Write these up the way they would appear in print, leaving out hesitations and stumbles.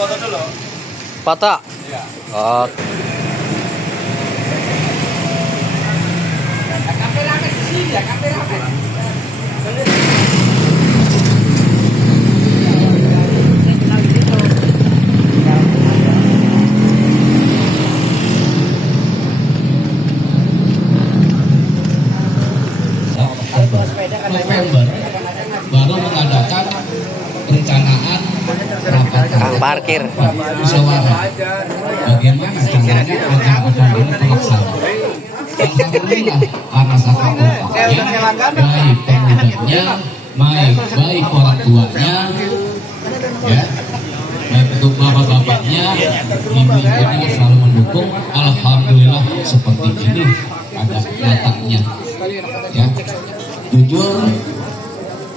Foto dulu. Foto. Iya. Oh. Kamera di sini ya, kamera. November baru mengadakan perencanaan rapat Parkir. musyawarah bagaimana caranya agar akan ini terlaksana. Alhamdulillah karena sangat kompaknya baik pemudanya, baik orang tuanya, ya, baik untuk bapak-bapaknya, ibu-ibunya selalu mendukung. Alhamdulillah seperti ini ada datangnya. Ya, jujur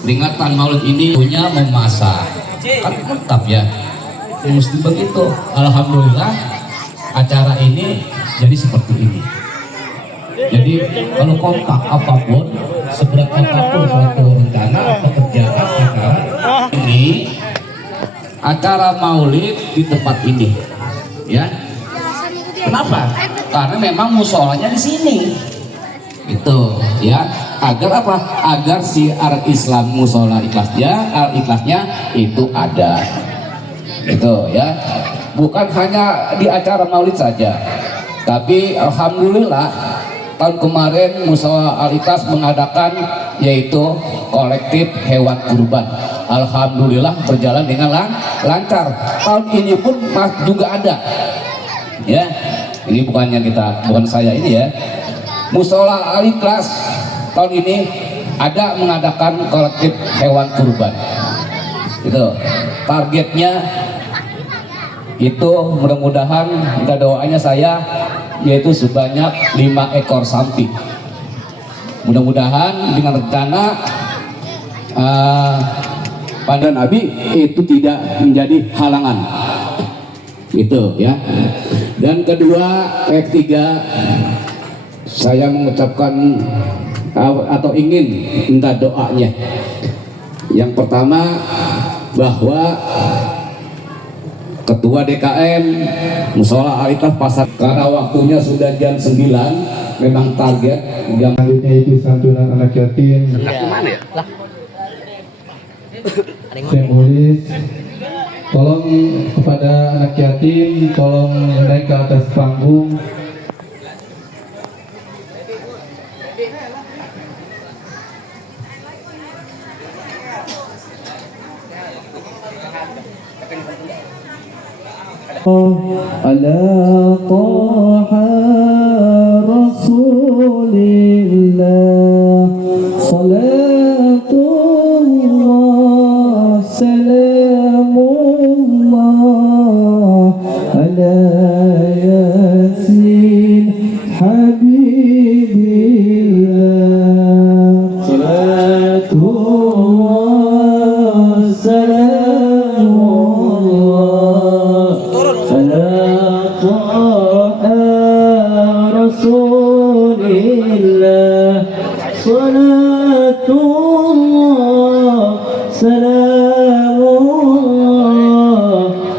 peringatan Maulid ini punya memasak kan lengkap ya, mesti begitu. Alhamdulillah acara ini jadi seperti ini. Jadi kalau kompak apapun, seberat apapun suatu rencana pekerjaan acara ini, acara Maulid di tempat ini, ya. Kenapa? Karena memang musolanya di sini. Itu ya, agar apa? Agar siar Islam musola ikhlasnya itu ada. Itu ya. Bukan hanya di acara Maulid saja. Tapi alhamdulillah tahun kemarin Musola Al-Ikhlas mengadakan yaitu kolektif hewan kurban. Alhamdulillah berjalan dengan lancar. Tahun ini pun juga ada. Ya. Ini bukan saya ini ya. Musola Al-Ikhlas tahun ini ada mengadakan kolektif hewan kurban. Itu targetnya itu mudah-mudahan minta doanya saya yaitu sebanyak 5 ekor sapi. Mudah-mudahan dengan rencana pandangan Nabi itu tidak menjadi halangan. Itu ya. Dan ketiga saya mengucapkan atau ingin minta doanya. Yang pertama bahwa Ketua DKM Musola Al-Ikhlas Pasar, karena waktunya sudah jam 9, memang target jam selanjutnya itu santunan anak yatim. Simbolis, tolong kepada anak yatim, tolong naik ke atas panggung. Ala Taha Rasulillah, salatullah salamullah ala Yasin Habibillah, salatullah salamullah Rasulillah, salatullah salamullah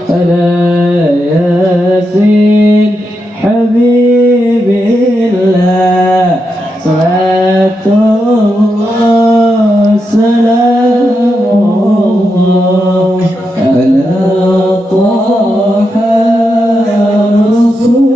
ala Yasin Habibillah, salatullah salamullah ala Taha Rasulillah,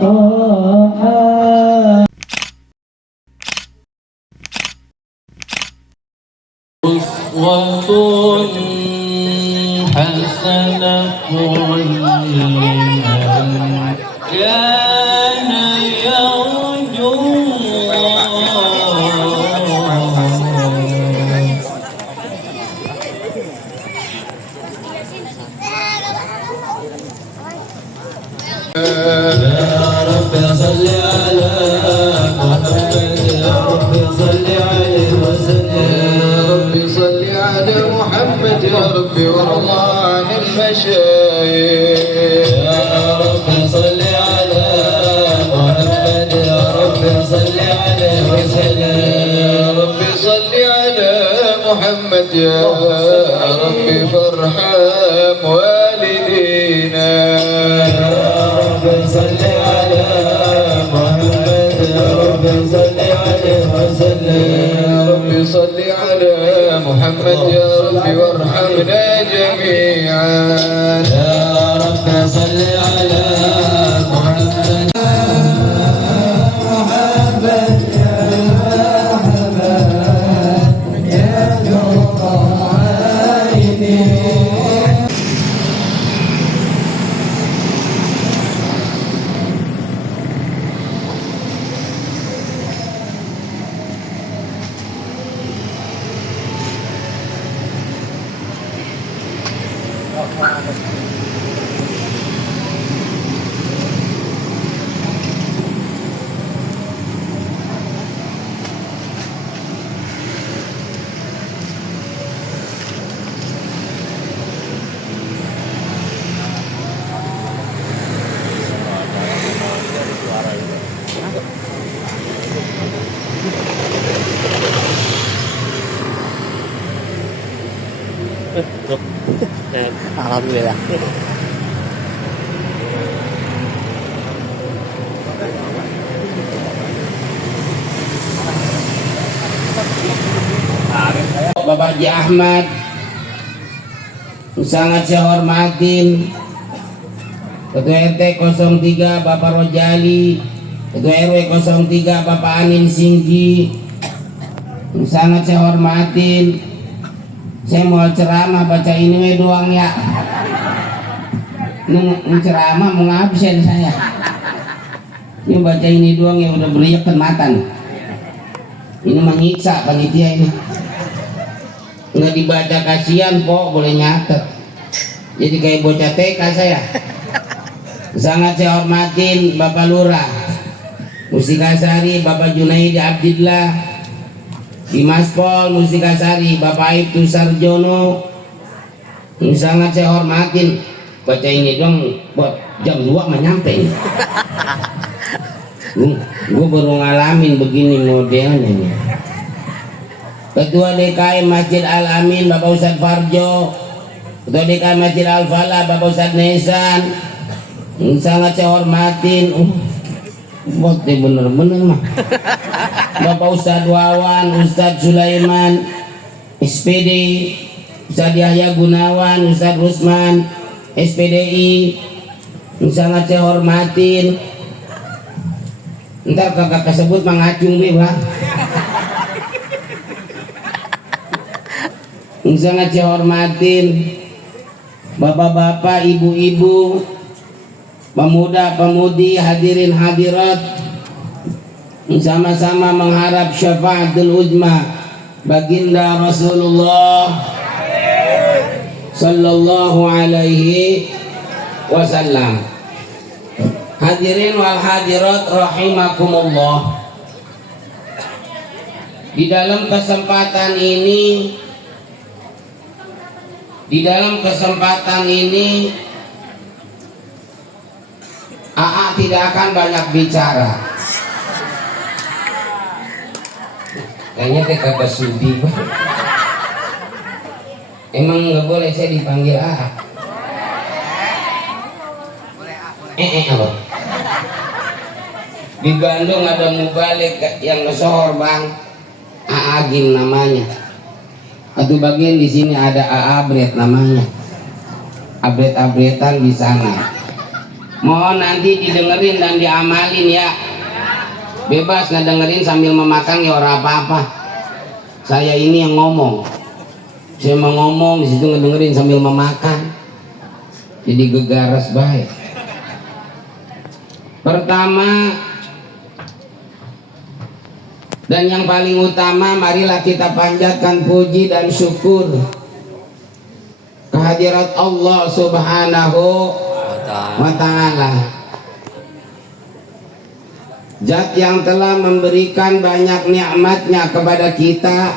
طه أسوة حسنة لمن كان يرجو الله. يا رب صل على محمد يا رب صل عليه وسلم يا رب صل على محمد يا رب وارض عن المشايخ يا رب صل على محمد يا رب صل عليه وسلم يا رب صل على محمد يا رب فارحم والدينا يا رب صل على محمد يا رب صل عليه وسلم يا رب صل على محمد يا رب وارحمنا جميعا يا رب صل على محمد Alhamdulillah. Bapak Haji Ahmad, sangat saya hormatin Ketua RT 03 Bapak Rojali, Ketua RW 03 Bapak Anin Singgi, sangat saya hormatin. Saya mau ceramah baca ini doang ya. Ini ceramah mau ngabsen saya. Ini baca ini doang yang udah beriak matan. Ini menyiksa panitia ini. Nggak dibaca kasihan kok, boleh nyatet. Jadi kayak bocah TK saya. Sangat saya hormatin Bapak Lurah, Mustikasari Bapak Junaidi Abdillah, Dimas Pol Mustikasari Bapak Aibtu Sarjono. Ini sangat saya hormatin. Baca ini dong buat jam 2 mah nyampe. Gue baru ngalamin begini modelnya nih. Ketua DKM Masjid Al Amin Bapak Ustadz Farjo, Ketua DKM Masjid Al Falah Bapak Ustadz Nesan. Ini sangat saya hormatin. Buat bener-bener mah. Bapak Ustadz Wawan, Ustadz Sulaiman, SPD, Ustadz Yahya Gunawan, Ustadz Rusman, SPDI. Ini sangat saya hormatin. Ntar kakak kesebut mangacung nih bang. Ini sangat saya hormatin bapak-bapak, ibu-ibu, pemuda-pemudi, hadirin hadirat. Sama-sama mengharap syafaatul uzma baginda Rasulullah sallallahu alaihi wasallam. Hadirin wal hadirat rahimakumullah. Di dalam kesempatan ini AA tidak akan banyak bicara. Kayaknya teh kata sudi. Emang nggak boleh saya dipanggil AA? Apa? Di Bandung ada mubalik yang ngesohor bang, AA Gim namanya. Satu bagian di sini ada AA Bret namanya. Abret-abretan di sana. Mohon nanti didengerin dan diamalin ya. Bebas ngedengerin sambil memakan ya ora apa-apa. Saya ini yang ngomong. Saya mau ngomong di situ ngedengerin sambil memakan. Jadi gegares baik. Pertama dan yang paling utama, marilah kita panjatkan puji dan syukur kehadirat Allah Subhanahu wa ta'ala, Zat yang telah memberikan banyak nikmatnya kepada kita.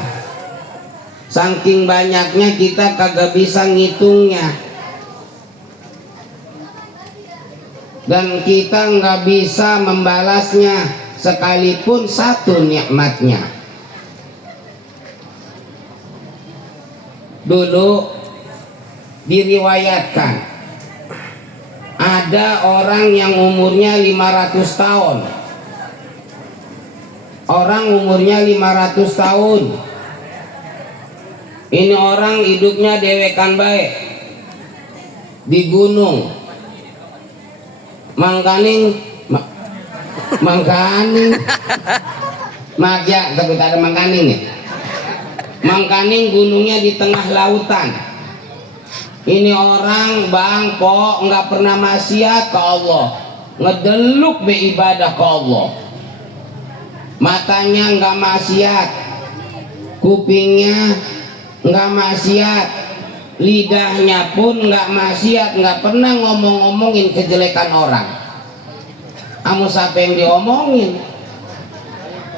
Saking banyaknya kita kagak bisa ngitungnya, dan kita nggak bisa membalasnya sekalipun satu nikmatnya. Dulu diriwayatkan ada orang yang umurnya 500 tahun. Orang umurnya 500 tahun. Ini orang hidupnya dewekan baik di gunung. Mangkaning Magya, tapi tak ada Mangkaning ya. Mangkaning gunungnya di tengah lautan. Ini orang bangko nggak pernah maksiat ke Allah, ngedeluk beribadah ke Allah. Matanya nggak maksiat, kupingnya nggak maksiat, lidahnya pun nggak maksiat, nggak pernah ngomong-ngomongin kejelekan orang. Kamu siapa yang diomongin?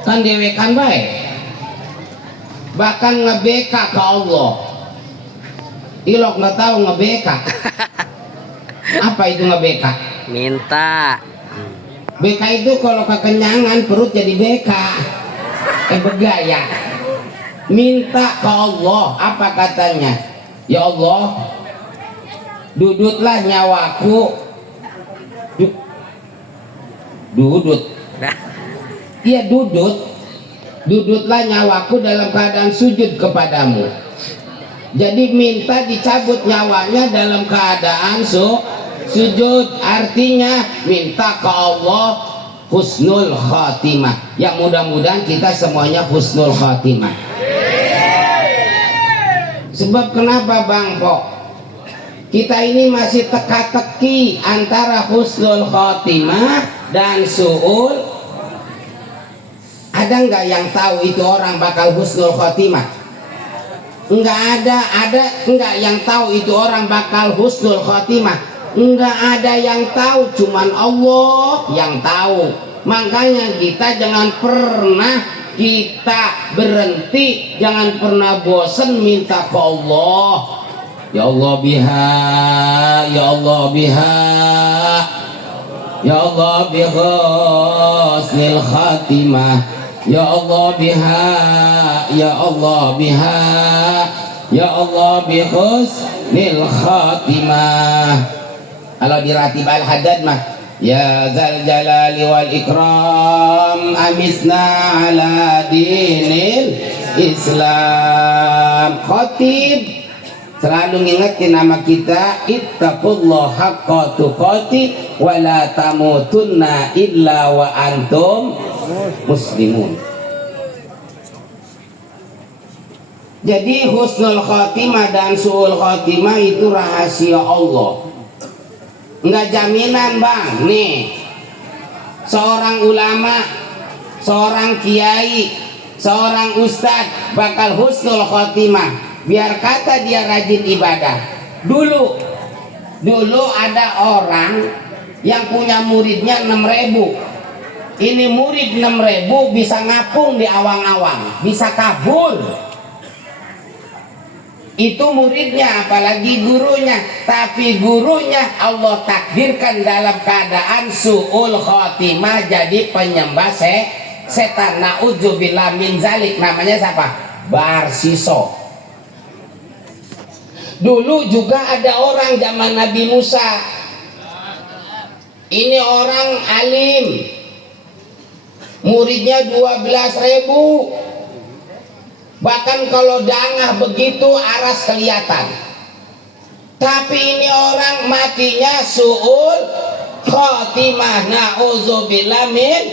Kan dewekan baik, bahkan ngebeka ke Allah. Ilok nggak tahu ngebeka. Apa itu ngebeka? Minta. Beka itu kalau kekenyangan perut jadi beka. Begaya. Minta ke Allah, apa katanya? Ya Allah, dudutlah nyawaku. Dudut. Iya dudut. Dudutlah nyawaku dalam keadaan sujud kepadamu. Jadi minta dicabut nyawanya dalam keadaan sujud. Artinya minta ke Allah husnul khatimah. Yang mudah-mudahan kita semuanya husnul khatimah. Sebab kenapa Bang Pok? Kita ini masih teka-teki antara husnul khatimah dan su'ul. Ada nggak yang tahu itu orang bakal husnul khatimah? Enggak ada enggak yang tahu itu orang bakal husnul khatimah. Enggak ada yang tahu, cuman Allah yang tahu. Makanya kita jangan pernah kita berhenti, jangan pernah bosan minta ke Allah. Ya Allah biha, ya Allah biha, ya Allah bi husnil khatimah. Ya Allah biha, ya Allah biha, ya Allah bi husnil khatimah. Kalau di Ratib Al-Haddad mah ya zal jalali wal ikram amisna ala dinil Islam. Khatib selalu ngingetin nama kita, ittaqullah haqqa tuqati wa la tamutunna illa wa antum muslimun. Jadi husnul khatimah dan su'ul khatimah itu rahasia Allah. Enggak jaminan Bang. Nih, seorang ulama, seorang kiai, seorang ustadz bakal husnul khatimah biar kata dia rajin ibadah. Dulu ada orang yang punya muridnya 6.000. Ini murid 6.000 bisa ngapung di awang-awang, bisa kabul. Itu muridnya, apalagi gurunya. Tapi gurunya Allah takdirkan dalam keadaan su'ul khotimah, jadi penyembah setan. Na'udzubillah min zalik. Namanya siapa? Barsiso. Dulu juga ada orang zaman Nabi Musa. Ini orang alim, muridnya 12.000. Bahkan kalau dangah begitu aras kelihatan. Tapi ini orang matinya su'ul khatimah, na'udzubillah min.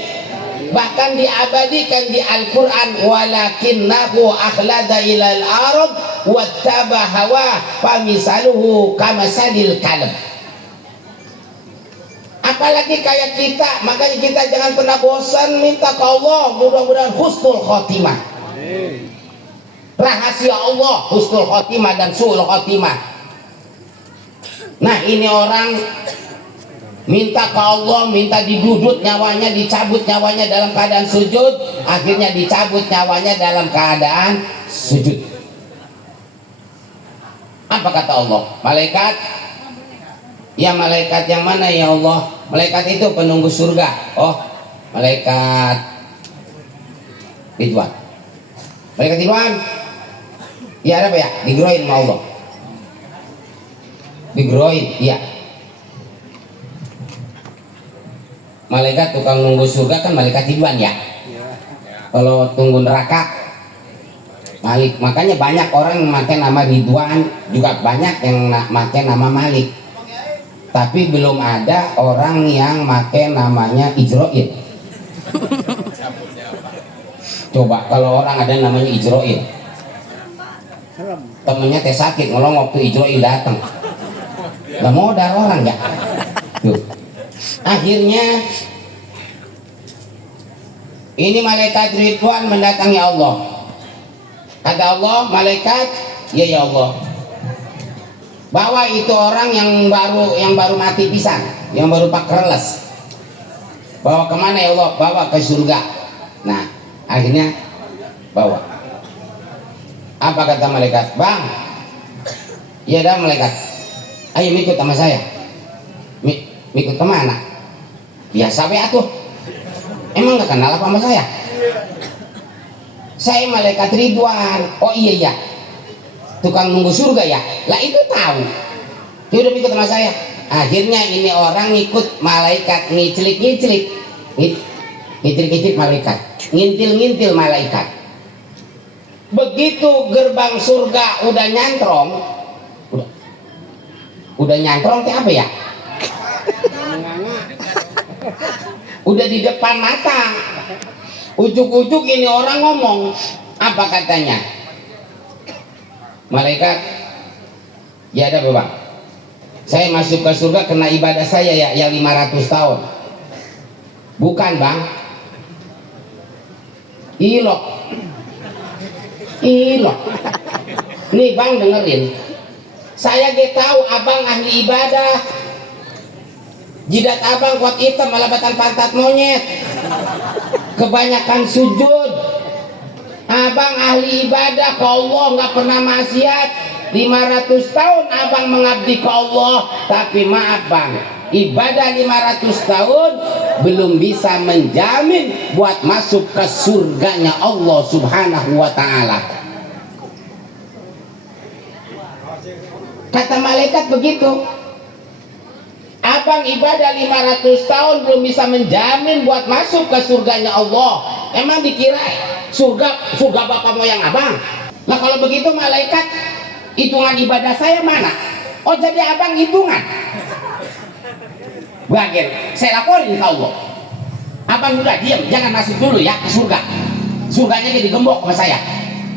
Bahkan diabadikan di Al-Quran, walakinnahu akhlada ilal arab wattaba hawa famisaluhu kamasalil kalb. Apalagi kayak kita, makanya kita jangan pernah bosan minta ke Allah, mudah-mudahan husnul khotimah. Rahasia Allah husnul khotimah dan su'ul khotimah. Nah, ini orang minta ke Allah, minta didudut nyawanya, dicabut nyawanya dalam keadaan sujud, akhirnya dicabut nyawanya dalam keadaan sujud. Apa kata Allah? Malaikat, ya malaikat yang mana ya Allah? Malaikat itu penunggu surga. Oh, malaikat Ridwan. Malaikat Ridwan, ya apa ya? Digeroin sama Allah. Digeroin, iya. Malaikat tukang nunggu surga kan malaikat Ridwan ya. Kalau tunggu neraka Malik. Makanya banyak orang yang pakai nama Ridwan, juga banyak yang pakai nama Malik. Tapi belum ada orang yang pakai namanya Ijroil. Coba kalau orang ada namanya Ijroil, temennya teh sakit ngolong waktu Ijroil datang, nggak mau dar orang ya. Tuh. Akhirnya ini malaikat Ridwan mendatangi Allah. Kata Allah, malaikat, ya Allah, bawa itu orang yang baru mati pisan, yang baru pakreles. Bawa kemana ya Allah? Bawa ke surga. Nah, akhirnya bawa. Apa kata malaikat? Bang, ya dah malaikat, ayo ikut sama saya. Ikut kemana? Biasa be atuh. Emang gak kenal apa sama saya? Saya malaikat Ridwan. Oh iya, tukang nunggu surga ya. Lah itu tahu. Dia udah ikut sama saya. Akhirnya ini orang ikut malaikat, ngicilik malaikat, ngintil malaikat. Begitu gerbang surga udah nyantrong, udah nyantrong kayak apa ya? Udah di depan mata. Ujuk-ujuk ini orang ngomong. Apa katanya? Malaikat, ya ada Bapak, saya masuk ke surga kena ibadah saya ya yang 500 tahun. Bukan Bang, ilok. Nih Bang dengerin, saya ge tahu Abang ahli ibadah. Jidat Abang kuat hitam malah batan pantat monyet, kebanyakan sujud. Abang ahli ibadah ke Allah, nggak pernah maksiat. 500 tahun Abang mengabdi ke Allah, tapi maaf Bang, ibadah 500 tahun belum bisa menjamin buat masuk ke surganya Allah Subhanahu wa ta'ala. Kata malaikat begitu. Abang ibadah 500 tahun belum bisa menjamin buat masuk ke surganya Allah. Emang dikira surga bapak moyang Abang? Nah kalau begitu malaikat, hitungan ibadah saya mana? Oh jadi Abang hitungan? Bagian saya laporin ke Allah. Abang udah diam, jangan masuk dulu ya ke surga. Surganya jadi gembok sama saya.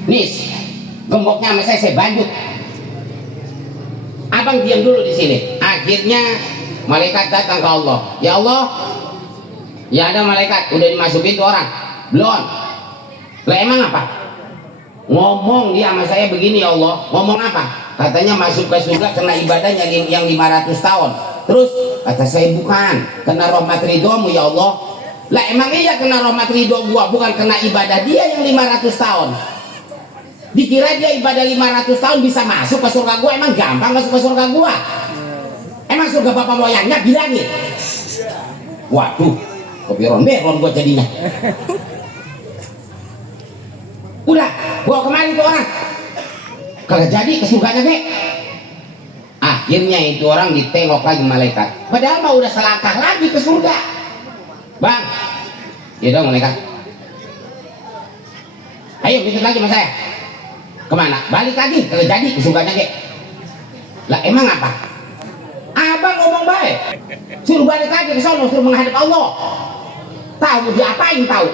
Nih, gemboknya sama saya banjut. Abang diam dulu di sini. Akhirnya malaikat datang ke Allah. Ya Allah, ya ada malaikat, udah dimasukin tuh orang. Belum. Lah emang apa? Ngomong dia sama saya begini, ya Allah. Ngomong apa? Katanya masuk ke surga kena ibadahnya yang 500 tahun. Terus kata saya bukan, kena rahmat ridhomu ya Allah. Lah emang iya kena rahmat ridho gua, bukan kena ibadah dia yang 500 tahun. Dikira dia ibadah 500 tahun bisa masuk ke surga gua, emang gampang masuk ke surga gua? Emang surga bapak moyangnya bilangin? Waduh, kebiron-beron gua jadinya. Udah, bawa kemari tuh orang. Kagak jadi ke surganya Ge. Akhirnya itu orang ditengok lagi malaikat. Padahal mah udah selangkah lagi ke surga. Bang, ya dong malaikat. Ayo ikut lagi sama saya. Kemana? Balik lagi, kagak jadi ke surganya Ge. Lah emang apa? Abang ngomong ngomong baik. Suruh balik aja ke sana, suruh menghadap Allah. Tahu mau diapain tahu?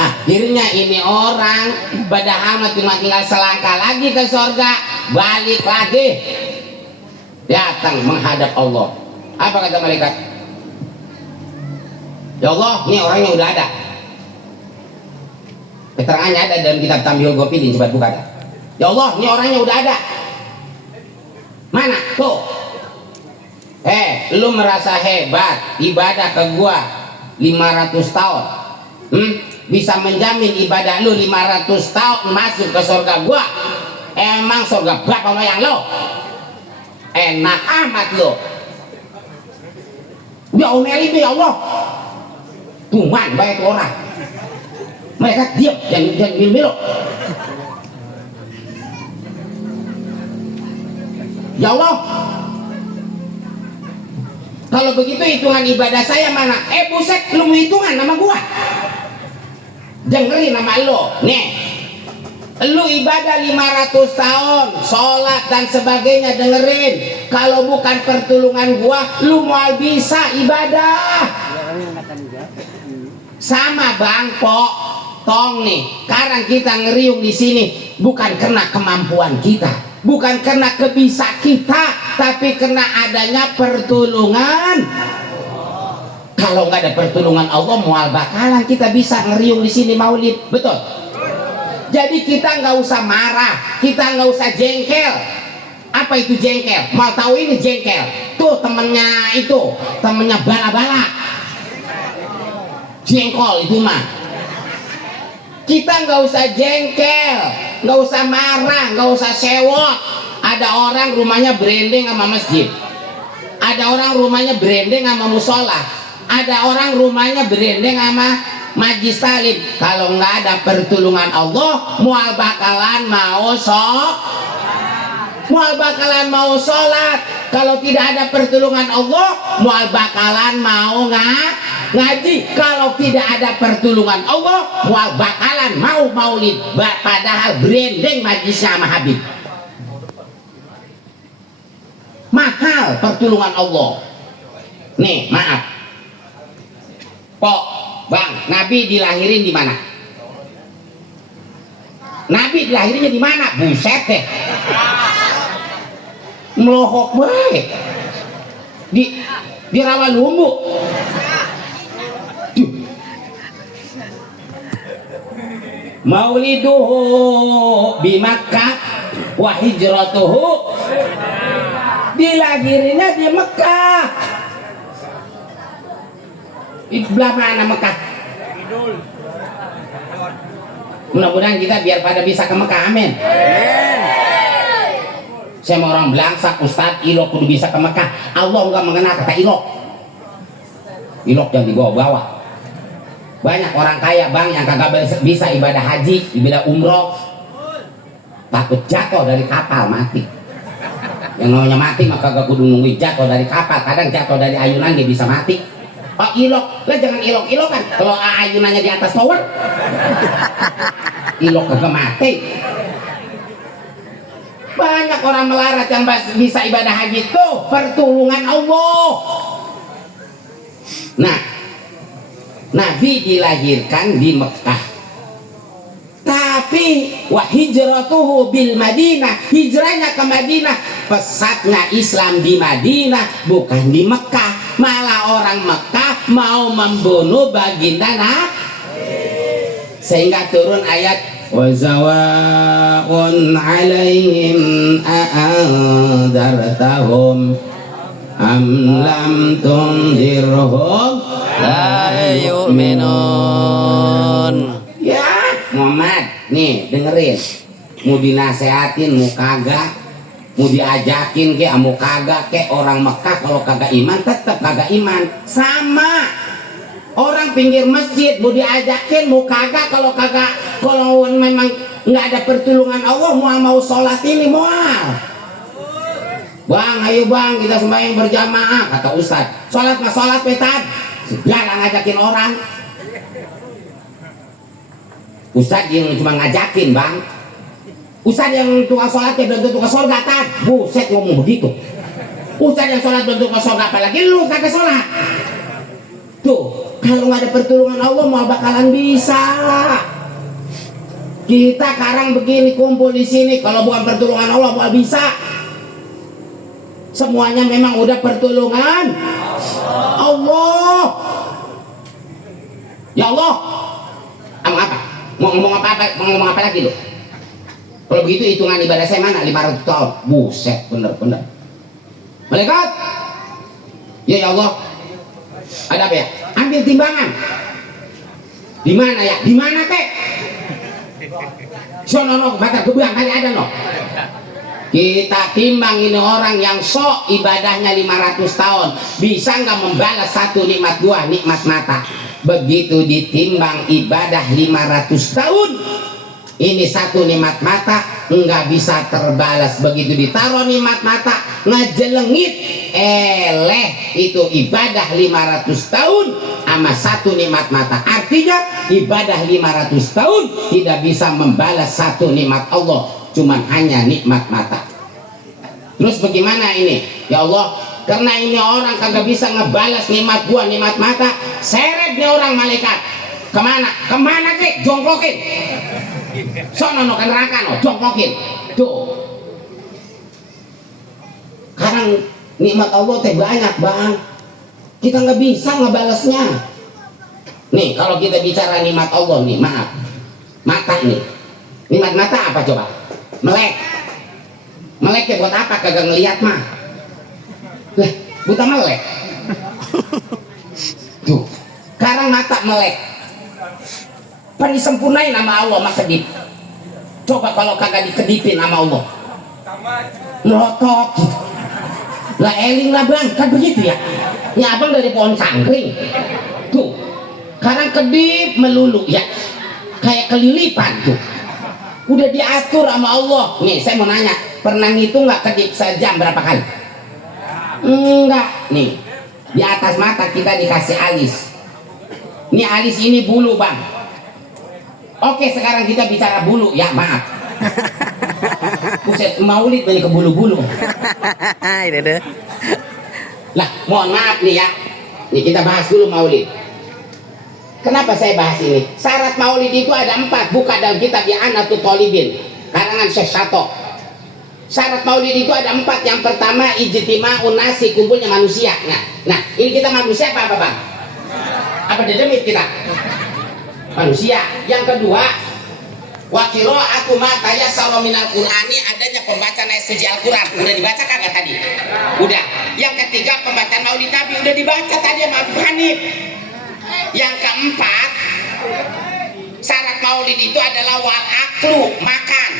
Akhirnya ini orang pada amat cuma tinggal selangkah lagi ke surga, balik lagi datang menghadap Allah. Apa kata malaikat? Ya Allah, ini orangnya udah ada. Keterangannya ada dalam kitab Tamyul Gofidin, coba buka. Ya Allah, ini orangnya udah ada. Mana? Tuh. Lu merasa hebat ibadah ke gua 500 tahun. Bisa menjamin ibadah lu 500 tahun masuk ke surga gua. Emang surga berapa yang lo? Enak amat lo. Dia omelin ya Allah. Tuhan baik orang. Mereka diam, jangan belok. Ya Allah, kalau begitu hitungan ibadah saya mana? Buset, lu mau hitungan nama gua? Dengerin nama lo, nih. Lu ibadah 500 tahun, sholat dan sebagainya, dengerin. Kalau bukan pertolongan gua, lu mau bisa ibadah. Sama Bang Pok, tong nih. Sekarang kita ngeriung di sini bukan karena kemampuan kita, bukan karena kebisa kita, tapi karena adanya pertolongan. Kalau nggak ada pertolongan Allah, mual bakalan kita bisa ngeriung di sini maulid, betul? Jadi kita nggak usah marah, kita nggak usah jengkel. Apa itu jengkel? Mau tahu ini jengkel? Tuh temennya bala-bala. Jengkol itu mah. Kita nggak usah jengkel, nggak usah marah, nggak usah sewot. Ada orang rumahnya branding sama masjid, ada orang rumahnya branding sama musola, ada orang rumahnya branding sama majlis talim. Kalau nggak ada pertolongan Allah, mual bakalan mau sholat. Kalau tidak ada pertolongan Allah, mual bakalan mau ngaji. Kalau tidak ada pertolongan Allah, mual bakalan mau maulid. Padahal branding majlisnya sama Habib. Mahal pertolongan Allah. Nih, maaf. Pok, Bang, Nabi dilahirin di mana? Nabi dilahirinnya di mana? Buset deh. Melohok baik. Di Rawalumbu. Mauliduhu bi Makkah wa hijratuhu, dilahirinnya di Mekah. Di belah mana Mekah? Mudah-mudahan kita biar pada bisa ke Mekah, amin. Saya mau orang belangsak, Ustadz, ilok kudu bisa ke Mekah. Allah enggak mengenal kata ilok. Ilok jangan dibawa-bawa. Banyak orang kaya Bang yang kagak bisa ibadah haji, ibadah umroh, takut jatuh dari kapal mati. Yang namanya mati maka kagak kudu nungguin jatuh dari kapal. Kadang jatuh dari ayunan dia bisa mati. Oh ilok, lah jangan ilok-ilokan. Kalau ayunannya di atas tower, ilok kagak mati. Banyak orang melarat yang bisa ibadah haji tuh pertolongan Allah. Nah, Nabi dilahirkan di Mekah, tapi wa hijratuhu bil Madinah, hijrahnya ke Madinah. Pesatnya Islam di Madinah, bukan di Mekah. Malah orang Mekah mau membunuh baginda sehingga turun ayat wa zawa'un 'alaihim a'andartahum am lam tunzirhum la yu'minun. Ya Muhammad nih dengerin, mau dinasehatin mau kagak, mau diajakin ke mau kagak ke, orang Mekah kalau kagak iman tetap kagak iman. Sama orang pinggir masjid mau diajakin mau kagak, kalau memang nggak ada pertolongan Allah, mau sholat ini mual. Bang, ayo bang kita sembahyang berjamaah, kata Ustadz. Sholat mah sholat petan, segala ngajakin orang. Ustadz yang cuma ngajakin bang, Ustaz yang tukang sholat ya belum tentu ke surga, tat. Buset ngomong begitu. Ustaz yang sholat belum tentu ke surga, apalagi lu kagak sholat. Tuh, kalau nggak ada pertolongan Allah mau bakalan bisa. Kita sekarang begini kumpul di sini, kalau bukan pertolongan Allah mau bisa. Semuanya memang udah pertolongan Allah. Ya Allah, ngomong apa? Mau ngomong apa lagi lu? Kalau begitu hitungan ibadah saya mana? 500 tahun. Buset, bener. Malaikat, ya Allah, ada apa ya? Ambil timbangan. Di mana ya? Di mana kek? Sono mata kebuang kali ada no. Kita timbang ini orang yang sok ibadahnya 500 tahun, bisa nggak membalas satu nikmat, dua nikmat mata. Begitu ditimbang ibadah 500 tahun, ini satu nikmat mata nggak bisa terbalas. Begitu ditaruh nikmat mata ngejelengit, itu ibadah 500 tahun sama satu nikmat mata. Artinya ibadah 500 tahun tidak bisa membalas satu nikmat Allah, cuman hanya nikmat mata. Terus bagaimana ini? Ya Allah, karena ini orang kagak bisa ngebalas nikmat gua, nikmat mata, seret nih orang malaikat. Kemana kek? Jongkokin. Sono no ke neraka no, jongkokin. Tuh. Sekarang nikmat Allah teh banyak bang, kita nggak bisa ngebalasnya. Nih kalau kita bicara nikmat Allah nih, maaf, mata nih, nikmat mata apa coba? Melek ya buat apa? Kagak ngelihat mah. Lah, buta melek. Tuh, sekarang mata melek. Pan disempurnain sama Allah mah kedip. Coba kalau kagak dikedipin sama Allah, melotot gitu. Lah eling lah bang, kan begitu ya. Ini abang dari pohon cangkring. Tuh, sekarang kedip melulu ya, kayak kelilipan tuh. Udah diatur sama Allah. Nih saya mau nanya, pernah ngitung nggak kedip sejam berapa kali? Enggak. Nih di atas mata kita dikasih alis. Nih alis ini bulu bang. Oke sekarang kita bicara bulu ya, maaf. Buset, maulid banyak ke bulu-bulu. Lah mohon maaf nih ya. Nih kita bahas dulu maulid. Kenapa saya bahas ini? Syarat maulid itu ada 4, buka dalam kitab I'anatul Thalibin karangan Syekh Sato. Syarat maulid itu ada 4. Yang pertama ijtima'un nasi, kumpulnya manusia. Nah ini kita manusia apa bang? Apa dedemit kita? Manusia. Yang kedua wa qira'atu ma tayassara minal Qur'ani, adanya pembacaan ayat suci Al-Qur'an. Udah dibaca kagak tadi? Udah. Yang ketiga pembacaan maulid Nabi udah dibaca tadi sama Abu Hanif. Yang keempat, syarat maulid itu adalah wal aklu, makan.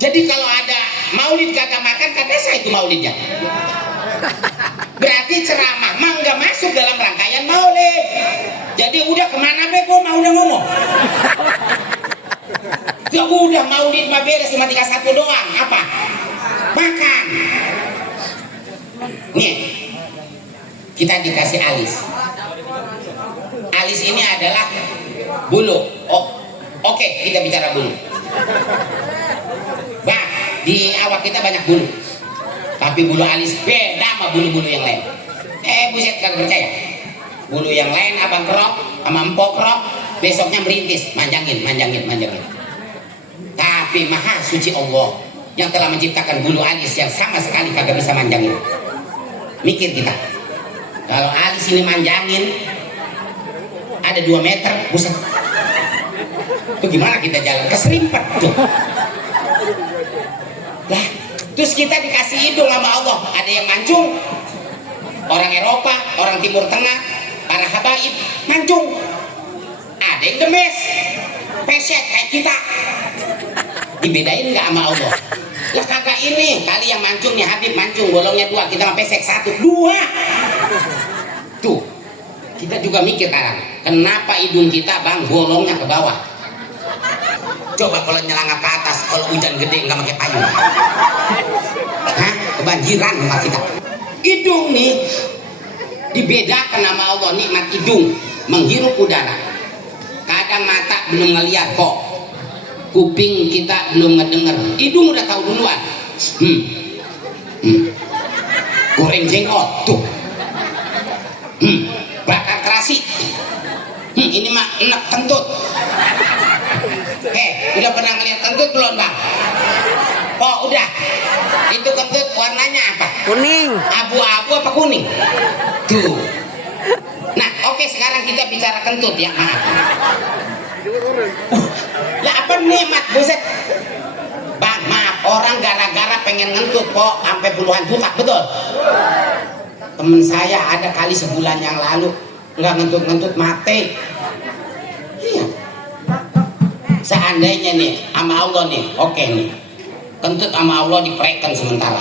Jadi kalau ada maulid kagak makan, kagak sah itu maulidnya. Berarti ceramah mah nggak masuk dalam rangkaian maulid. Jadi udah kemana be, gua mau udah ngomong. Ya udah maulid mah beres, cuma 31 doang. Apa? Makan. Nih, kita dikasih alis. Alis ini adalah bulu. Oke, kita bicara bulu. Bah, di awak kita banyak bulu. Tapi bulu alis beda sama bulu-bulu yang lain. Buset, kagak percaya. Bulu yang lain abang kerok sama empok kerok, besoknya merintis, manjangin. Tapi maha suci Allah yang telah menciptakan bulu alis yang sama sekali kagak bisa manjangin. Mikir kita, kalau alis ini manjangin ada 2 meter, buset. Itu gimana kita jalan? Keserimpet tuh. Lah, terus kita dikasih hidung sama Allah. Ada yang mancung, orang Eropa, orang Timur Tengah, para habaib mancung. Ada yang demes, peset kayak kita. Dibedain nggak sama Allah? Lah kagak ini. Kali yang mancung nih Habib mancung, bolongnya 2, kita mah pesek 1, 2. Tuh, kita juga mikir sekarang, kenapa hidung kita bang bolongnya ke bawah? Coba kalau nyelangap ke atas, kalau hujan gede nggak pakai payung, hah? Kebanjiran sama kita. Hidung nih dibedakan sama Allah, nikmat hidung, menghirup udara. Kadang mata belum ngeliat kok, kuping kita belum ngedenger, hidung udah tahu duluan. Goreng jengkol tuh, bakar terasi, ini mah enak kentut. Udah pernah ngeliat kentut belum bang? Oh udah, itu kentut warnanya apa? Kuning. Abu-abu apa kuning? Tuh. Nah oke, sekarang kita bicara kentut ya. Maaf. Lah apa nikmat buset. Bang maaf, orang gara-gara pengen ngentut kok sampai puluhan juta, betul? Temen saya ada kali sebulan yang lalu nggak ngentut-ngentut mati. Iya. Seandainya nih sama Allah nih, oke nih, kentut sama Allah diprekan sementara.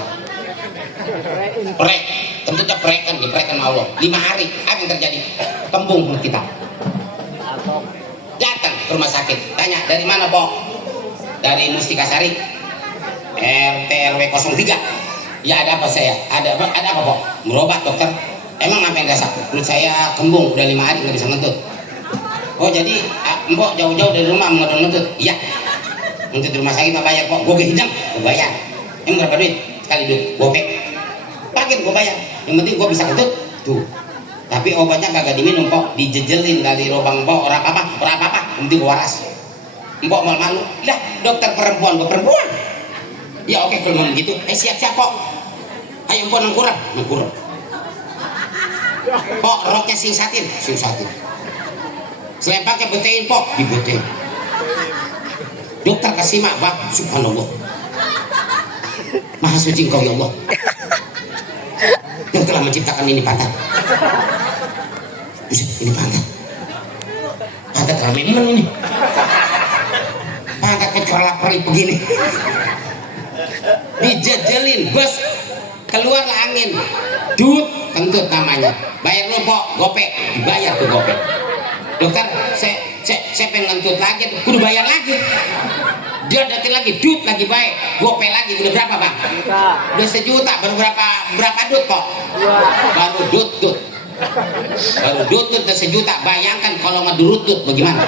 Prek, kentutnya prekan, diprekan sama Allah 5 hari, apa yang terjadi? Kembung mulut kita. Datang ke rumah sakit, tanya dari mana Pok? Dari Mustika Sari, RT RW 03. Ya ada apa saya? Ada apa Pok? Berobat dokter. Emang apa yang dasar? Menurut saya kembung udah 5 hari nggak bisa ngentut. Oh jadi Mbok jauh-jauh dari rumah mau ngentut? Iya. Ngentut di rumah sakit mah bayar Pok. Gue hidang, gue bayar. Emang berapa duit? Sekali duit, gopek. Pakai gue bayar. Yang penting gue bisa ngentut. Tuh. Tapi obatnya kagak diminum Pok, dijejelin dari lubang Pok. Orang apa? Yang penting gue waras. Mbok malu-malu. Lah dokter perempuan, gue perempuan. Ya oke kalau mau begitu. Siap-siap Pok. Ayo Pok nengkurap. Pok roknya singsatin. Selepaknya betein Pok, dibetein. Dokter kasih mak bang, subhanallah. Maha suci engkau ya Allah. Yang telah menciptakan ini pantat. Buset, ini pantat. Pantat ramen ini. Pantat kekerlap-kerlip begini. Dijejelin, bos. Keluarlah angin. Dut, kentut namanya. Bayar lu Pok, gopek. Dibayar tuh gopek. Dokter, saya pengen ngentut lagi, kudu bayar lagi. Dia datin lagi, dut lagi baik, gope lagi, udah berapa bang? Udah 1 juta, baru berapa dut Pok? Baru dut. Baru dut udah 1 juta, bayangkan kalau ngedurut dut bagaimana?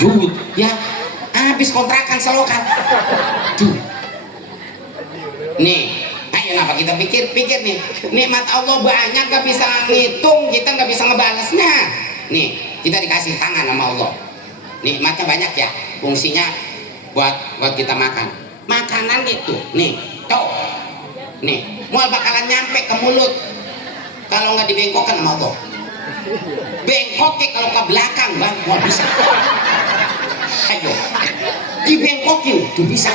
Dut, ya habis kontrakan selokan. Tuh. Nih. Kenapa kita pikir nih, nikmat Allah banyak gak bisa ngitung, kita gak bisa ngebalasnya. Nih kita dikasih tangan sama Allah, nikmatnya banyak ya, fungsinya buat kita makan. Makanan itu nih tuh, nih mual bakalan nyampe ke mulut kalau nggak dibengkokkan sama Allah. Bengkoknya kalau ke belakang bang, mau bisa. Ayo dibengkokin tuh bisa.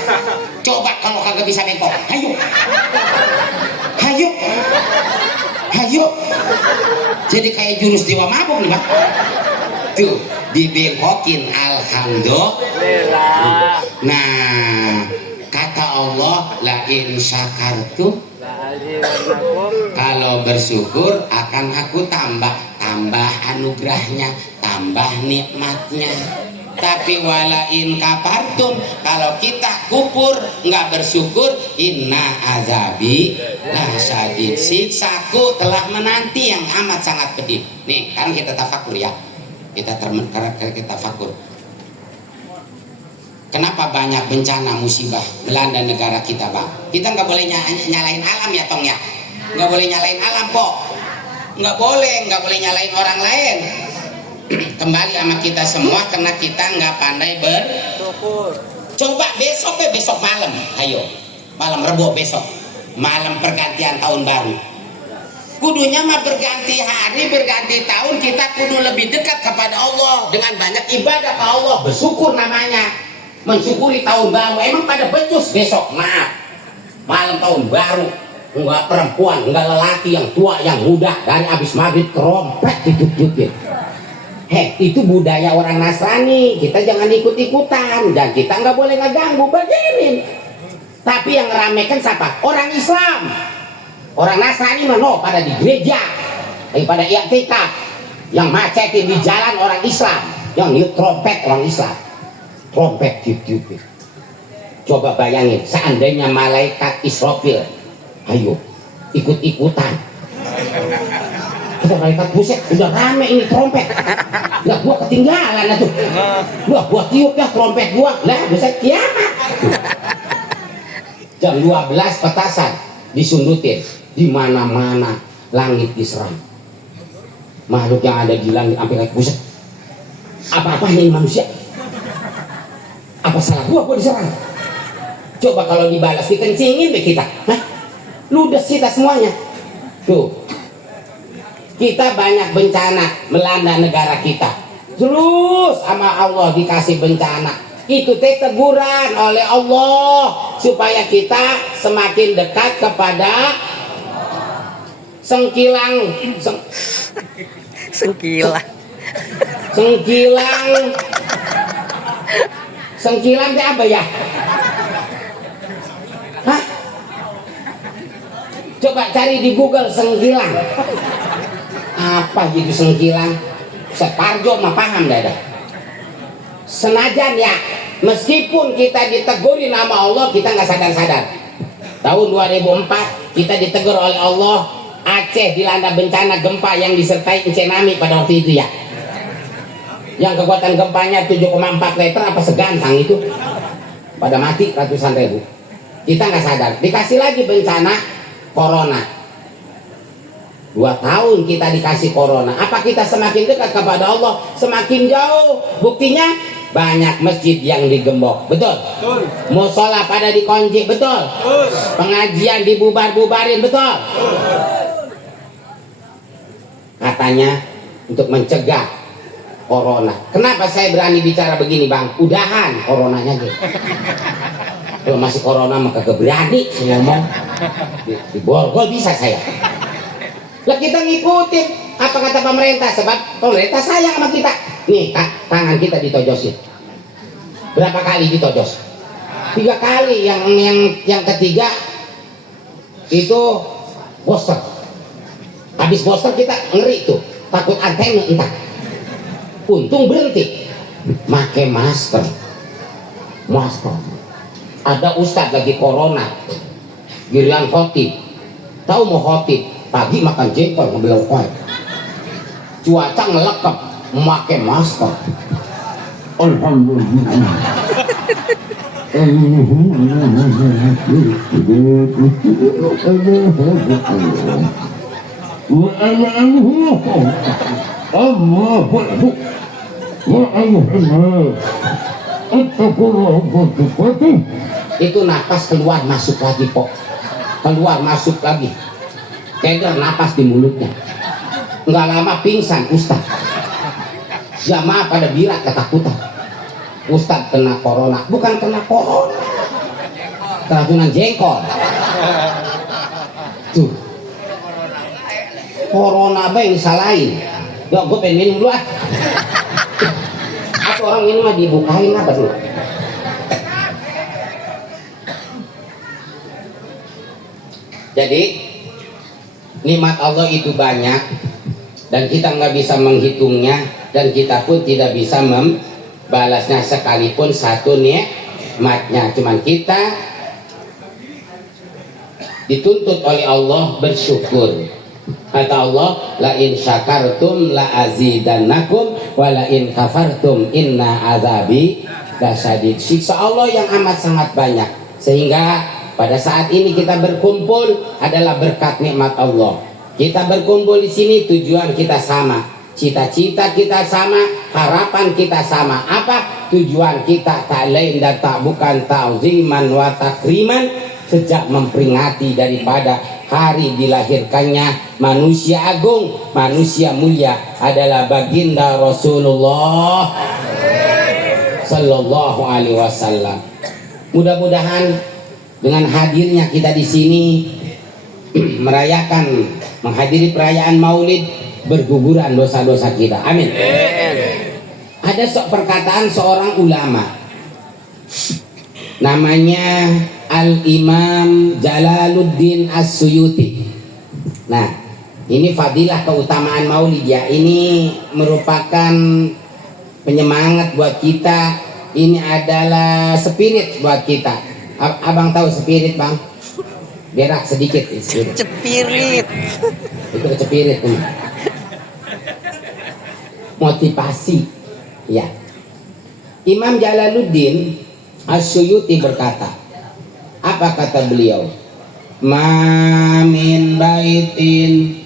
Coba kalau kagak bisa bengkok, ayo jadi kayak jurus dewa mabuk nih bang. Tuh dibengkokin, alhamdulillah. Nah kata Allah, la in syakartum, kalau bersyukur akan aku tambah anugerahnya, tambah nikmatnya. Tapi walain kafartum, kalau kita kufur nggak bersyukur, inna azabi lasyadid, siksaku telah menanti yang amat sangat pedih. Nih kan kita tafakur ya, kita tafakur. Kenapa banyak bencana musibah melanda negara kita bang? Kita nggak boleh nyalain alam ya Tong ya, nggak boleh nyalain alam Pok, nggak boleh nyalain orang lain. Kembali sama kita semua karena kita nggak pandai bersyukur. Coba besok malam, ayo malam Rebo besok, malam pergantian tahun baru. Kudunya mah berganti hari, berganti tahun, kita kudu lebih dekat kepada Allah dengan banyak ibadah ke Allah, bersyukur namanya, mensyukuri tahun baru. Emang pada becus besok, maaf, malam tahun baru, nggak perempuan, nggak lelaki, yang tua, yang muda, dari abis maghrib kerompet dikit-dikit. Itu budaya orang Nasrani, kita jangan ikut-ikutan dan kita nggak boleh ngeganggu begini. Tapi yang ngeramekan siapa? Orang Islam. Orang Nasrani mano pada di gereja, pada i'tikaf. Yang macetin di jalan orang Islam, yang niup trompet orang Islam, trompet tiup-tiup. Coba bayangin, seandainya malaikat Israfil, ayo ikut-ikutan. Kata malaikat, buset, udah rame ini trompet. Lah gua ketinggalan atuh. Wah, gua tiup dah trompet gua. Lah, buset kiamat. Jam 12 petasan disundutin. Di mana-mana langit diserang. Makhluk yang ada di langit sampai kayak buset. Apa-apanya ini manusia? Apa salah gua diserang? Coba kalau dibalas dikencingin deh kita. Hah? Ludes kita semuanya. Tuh. Kita banyak bencana melanda negara kita. Terus sama Allah dikasih bencana. Itu teguran oleh Allah supaya kita semakin dekat kepada sengkilang itu apa ya? Hah? Coba cari di Google sengkilang. Apa gitu sengkilang? Separjo mah paham dah. Senajan ya, meskipun kita ditegurin sama Allah, kita nggak sadar-sadar. Tahun 2004 kita ditegur oleh Allah, Aceh dilanda bencana gempa yang disertai tsunami pada waktu itu ya. Yang kekuatan gempanya 7,4 meter apa segantang itu, pada mati ratusan ribu. Kita nggak sadar. Dikasih lagi bencana corona. 2 tahun kita dikasih corona. Apa kita semakin dekat kepada Allah? Semakin jauh. Buktinya banyak masjid yang digembok, betul? Musola pada dikunci, betul? Pengajian dibubar-bubarin, betul? Katanya untuk mencegah corona. Kenapa saya berani bicara begini, Bang? Udahan coronanya gitu. Kalau masih corona maka berani saya ngomong. Di borgol bisa saya. Lah kita ngikutin apa kata pemerintah, sebab pemerintah sayang sama kita. Nih tangan kita ditojosin. Berapa kali ditojos? 3 kali. Yang ketiga itu booster. Habis booster kita ngeri tuh, takut antena entah. Untung berhenti. Make masker. Ada ustadz lagi corona, giliran khotib. Tahu mau khotib, pagi makan jengkol ngebelau kue. Cuaca ngelekep, make masker. Alhamdulillah. Itu napas keluar masuk lagi pok, keluar masuk lagi, keder napas di mulutnya. Nggak lama pingsan ustaz. Jamaah pada birak ketakutan. Ustaz kena corona, bukan kena corona, keracunan jengkol. Tuh, corona apa yang disalahin? Gak, gue pengen minum dulu ah. Atau orang ini mah dibukain apa dulu? Jadi nikmat Allah itu banyak dan kita nggak bisa menghitungnya, dan kita pun tidak bisa membalasnya sekalipun satu nikmatnya. Cuman kita dituntut oleh Allah bersyukur. Kata Allah, la in syakartum la azidannakum wa la in kafartum inna azabi lasyadid. Siksa Allah yang amat sangat banyak, sehingga pada saat ini kita berkumpul adalah berkat nikmat Allah. Kita berkumpul di sini tujuan kita sama, cita-cita kita sama, harapan kita sama. Apa tujuan kita? Tak lain dan tak bukan ta'ziman wa takriman, sejak memperingati daripada hari dilahirkannya manusia agung, manusia mulia adalah baginda Rasulullah Sallallahu Alaihi Wasallam. Mudah-mudahan dengan hadirnya kita di sini merayakan, menghadiri perayaan Maulid, berguguran dosa-dosa kita. Amin. Ada perkataan seorang ulama, namanya Al-Imam Jalaluddin As-Suyuti. Nah, ini fadilah keutamaan Maulid ya. Ini merupakan penyemangat buat kita. Ini adalah spirit buat kita. Abang tahu spirit, Bang? Berak sedikit spirit. Cepirit. Itu kecepirit. motivasi. Ya. Imam Jalaluddin As-Suyuti berkata, apa kata beliau? Ma min baitin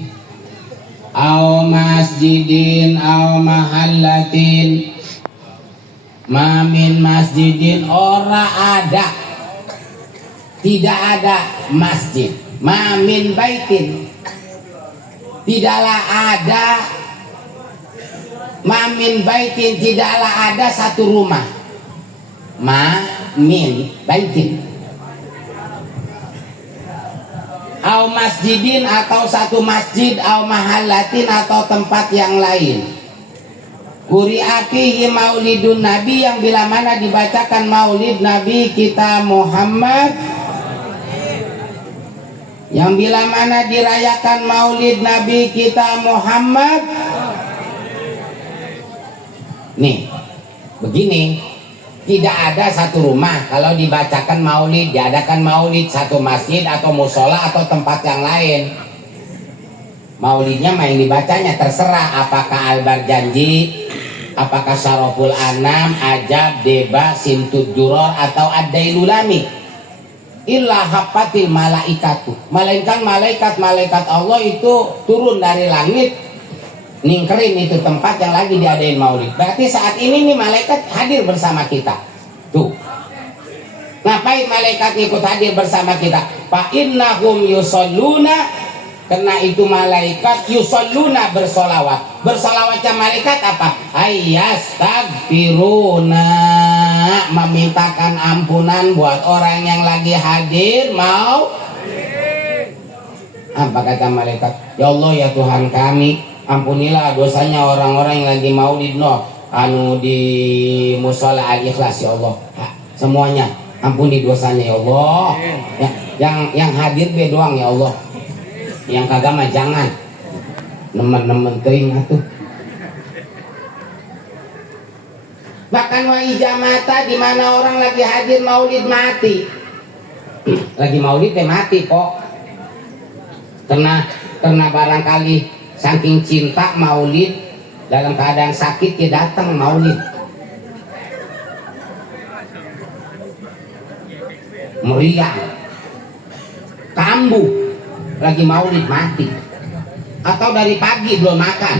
au masjidin au mahallatin, ma min masjidin, ora ada, tidak ada masjid. Ma min baitin, tidaklah ada, ma min baitin, tidaklah ada satu rumah. Ma min baitin, au masjidin, atau satu masjid, au mahallatin, atau tempat yang lain. Quri'a fihi maulidun nabi, yang bila mana dibacakan maulid nabi kita Muhammad, yang bila mana dirayakan maulid nabi kita Muhammad. Nih, begini, tidak ada satu rumah kalau dibacakan maulid, diadakan maulid, satu masjid atau musola atau tempat yang lain. Maulidnya main dibacanya terserah, apakah Al-Barjanji, apakah Syaroful Anam, Ajab, Deba, Simtud Duror, atau Ad-Dailulami. Illa hafatil malaikatu, melainkan malaikat Allah itu turun dari langit, ningkerin itu tempat yang lagi diadain maulid. Berarti saat ini nih malaikat hadir bersama kita. Tuh, ngapain malaikat ikut hadir bersama kita? Fa innahum yusalluna, karena itu malaikat yusalluna, bersolawat. Bersolawatnya malaikat apa? Ayastagfiruna, memintakan ampunan buat orang yang lagi hadir mau. Apa kata malaikat? Ya Allah, ya Tuhan kami, ampunilah dosanya orang-orang yang lagi maulid anu di musola Al-Ikhlas, ya Allah. Semuanya ampuni dosanya ya Allah. Ya, yang hadir be doang ya Allah. Yang kagak mah jangan. Nemen-nemen teuing atuh. Bahkan wa ijamata, di mana orang lagi hadir maulid mati. Lagi maulid teh mati kok. Karena barangkali saking cinta maulid, dalam keadaan sakit dia datang maulid. Meriah, kambuh, lagi maulid mati. Atau dari pagi belum makan,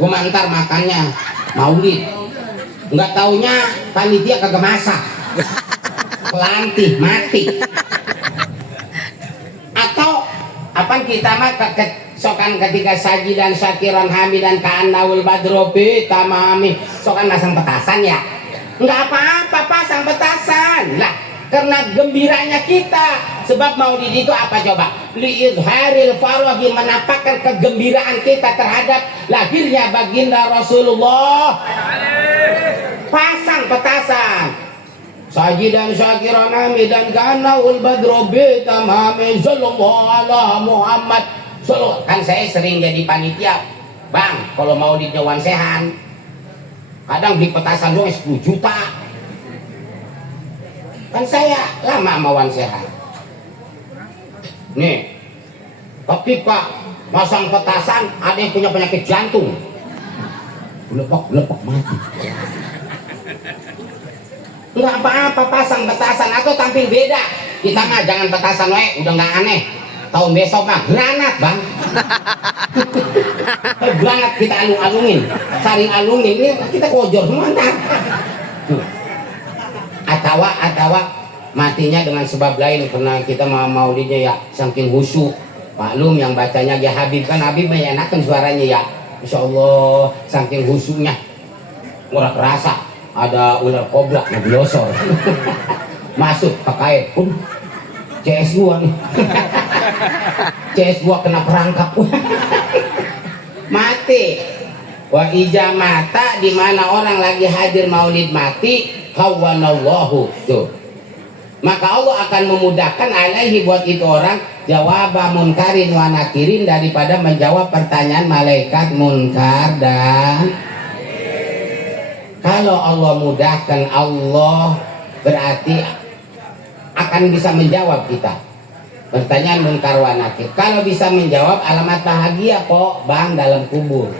gue mantar makannya maulid, nggak taunya panitia kagak masak, pelantih mati. Atau apa kita mah sokan ketika saji dan syakiran hamidan ka'annawul badrobi tamami, sokan pasang petasan ya, nggak apa-apa pasang petasan lah, karena gembiranya kita. Sebab maulid itu apa coba? Liizharil farwahi, menampakkan kegembiraan kita terhadap lahirnya baginda Rasulullah. Pasang petasan, saji dan syakiran hamidan ka'annawul badrobi tamami sallallahu ala Muhammad. Kan saya sering jadi panitia, bang, kalau mau di Jawan Sehan kadang beli petasan doang 10 juta. Kan saya lama sama Wan Sehan nih, tapi pak pasang petasan ada yang punya penyakit jantung, lepek mati. Nggak apa-apa pasang petasan atau tampil beda. Kita mah jangan petasan we, udah nggak aneh. Tahun besok mah granat bang. Granat kita alung-alungin, saring alungin, ini kita kojor semua ntar. Atawa matinya dengan sebab lain, karena kita maulidnya ya saking khusyuk. Maklum yang bacanya ya Habib, kan Habib menyenangkan suaranya ya, Masya Allah, saking khusyuknya murah kerasa ada ular kobra ngeblosor masuk pakai CS2 nih. CS2 kena perangkap. Mati. Wa ijamata, di mana orang lagi hadir maulid mati, hawanallahu tuh. Maka Allah akan memudahkan alaihi buat itu orang jawab munkarin wa nakirin, daripada menjawab pertanyaan malaikat munkar dan kalau Allah mudahkan, Allah berarti akan bisa menjawab kita pertanyaan munkar wa nakir. Kalau bisa menjawab, alamat bahagia kok bang dalam kubur.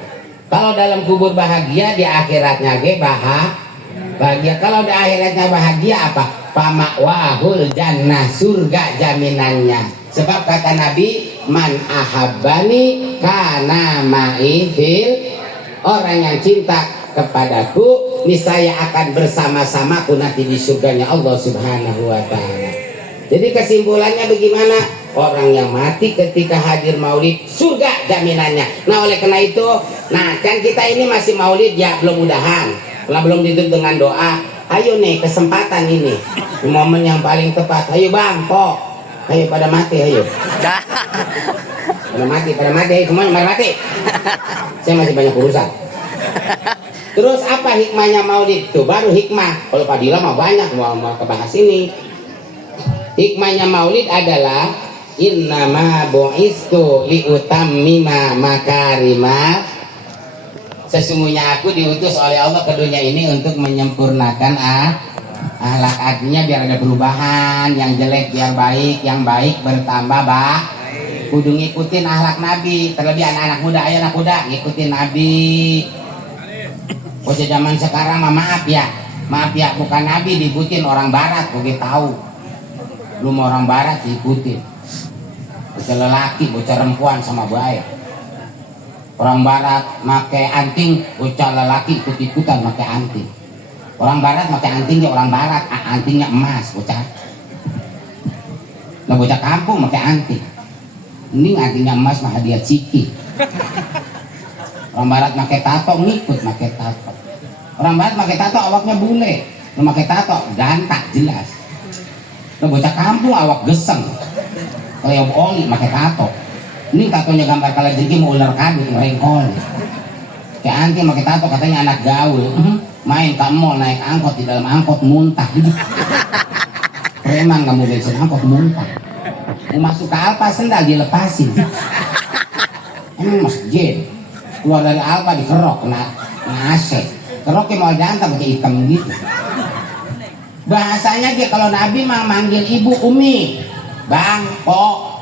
Kalau dalam kubur bahagia, di akhiratnya ge bahagia. Kalau di akhiratnya bahagia apa? Pamakwahul jannah, surga jaminannya. Sebab kata Nabi, man ahabbani kana ma'i fil, orang yang cinta kepadaku niscaya akan bersama-samaku nanti di surganya Allah Subhanahu wa taala. Jadi kesimpulannya bagaimana? Orang yang mati ketika hadir maulid, surga jaminannya. Nah oleh karena itu, nah kan kita ini masih maulid ya, belum udahan, belum ditutup dengan doa. Ayo nih kesempatan ini, momen yang paling tepat. Ayo bang, po, ayo pada mati, ayo. Pada mati, ayo semuanya pada mati. Saya masih banyak urusan. Terus apa hikmahnya maulid? Tuh baru hikmah. Kalau Fadila mah banyak mau kebahas ini. Hikmahnya maulid adalah innama bu'istu liutammima makarima. Sesungguhnya aku diutus oleh Allah ke dunia ini untuk menyempurnakan akhlak. Artinya biar ada perubahan, yang jelek biar baik, yang baik bertambah kudu ngikutin akhlak Nabi. Terlebih anak-anak muda, ayo anak muda ngikutin Nabi. Bocah zaman sekarang mah maaf ya, bukan Nabi diikutin orang barat, begitu tahu. Belum orang barat diikutin. Bocah lelaki, bocah perempuan sama baik. Orang barat make anting, bocah lelaki ikut-ikutan make anting. Orang barat make antingnya orang barat, antingnya emas bocah. Nah bocah kampung make anting. Ini antingnya emas mah hadiah ciki. Orang barat make tato ngikut make tato. Orang barat make tato awaknya bule, lu make tato gantak jelas. Lu bocah kampung awak geseng. Kayak oli make tato. Ini tatonya gambar kalajengking mau ular kadut ngerengkol. Kayak anti make tato katanya anak gaul. Main ke mall naik angkot, di dalam angkot muntah. Preman kamu bensin angkot muntah. Mau masuk ke Alfa sendal dilepasin. Emang masjid. Keluar dari Alfa dikerok kena AC. Keroknya mau jantan pakai hitam gitu. Bahasanya dia kalau Nabi mah manggil ibu umi, bang, po.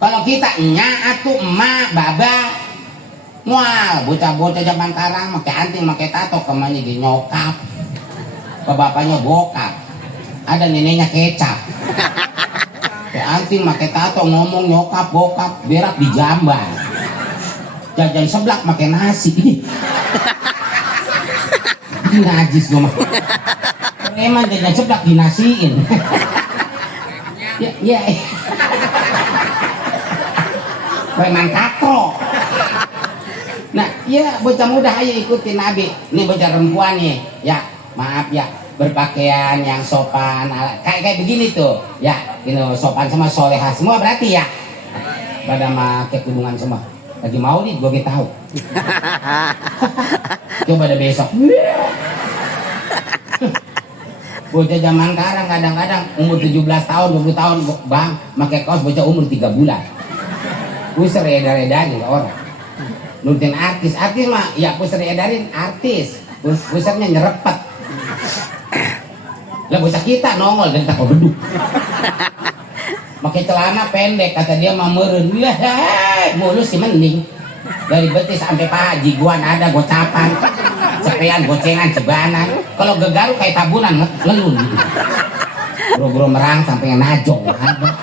Kalau kita nya atuh emak, baba, mual. Bocah-bocah zaman sekarang pakai anting, pakai tato, kemana di nyokap, ke bapaknya bokap, ada neneknya kecap. Pakai anting, pakai tato, ngomong nyokap, bokap, berak di jamban. Jajan seblak pakai nasi. Ini najis gue mah. Emang jajan seblak dinasiin. Ya. Preman katro. Nah, ya bocah muda ayo ikutin Nabi. Ini bocah perempuan nih. Ya, maaf ya, berpakaian yang sopan, kayak begini tuh. Ya, ini sopan sama soleha semua berarti ya. Pada make kudungan semua. Lagi maulid gue tahu. Coba ada besok. Bocah zaman sekarang kadang-kadang umur 17 tahun, 20 tahun, bang, pakai kaos bocah umur 3 bulan. Puser edar-edarin orang. Nurutin artis mah, ya puser edarin artis. Pusernya nyerepet. Lah bocah kita nongol dan tak beduk. Pakai celana pendek, kata dia mah meureun. Mulus sih mending. Dari betis sampai paha jiguan ada gocapan. Cepean gocengan cebanan. Kalau gegaru kayak tabunan ngelun gitu. Bro-bro merang sampai najong ada.